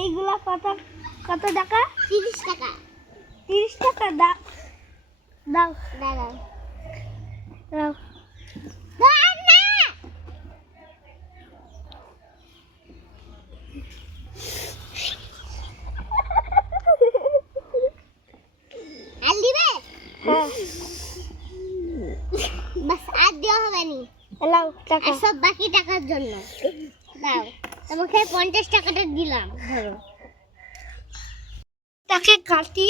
এইগুলা কত কত টাকা? 30 টাকা। 30 টাকা দাও দাও দাঁড়াও। দাও। না। আর দিবে? হ্যাঁ বাস আর দেওয়া হবে নি। এলাও টাকা। আর সব বাকি টাকার জন্য দাও। তোমাকে 50 টাকাটা দিলাম, ধরো। তাকে কাটি।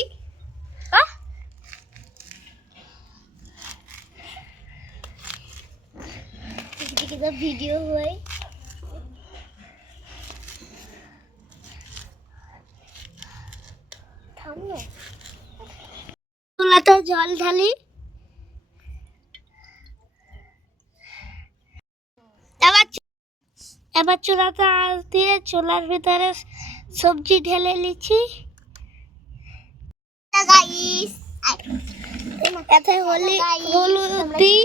এদিকে তো ভিডিও হয়। থামো। চুলাতে জল ঢালি। এবার চুলাতে আঁচ দিয়ে চুলার ভিতরে সবজি ঢেলে নিচ্ছি। গাইস, এতে হলুদ দিই,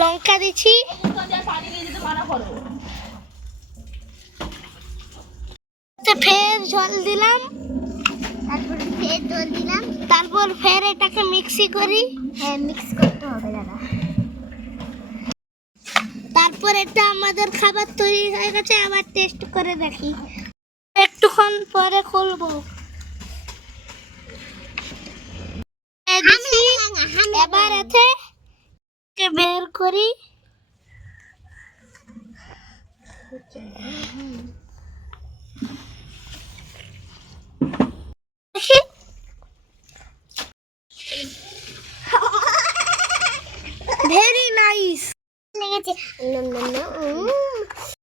লঙ্কা দিচ্ছি, ফের জল দিলাম, তারপরে ফের জল দিলাম। তারপর ফের এটাকে মিক্সি করি। হ্যাঁ, মিক্স করতে হবে দাদা। তারপর এটা আমাদের খাবার তৈরি হয়ে গেছে। আবার টেস্ট করে দেখি। একটুক্ষণ পরে খুলবো। এবার এতে বের করি।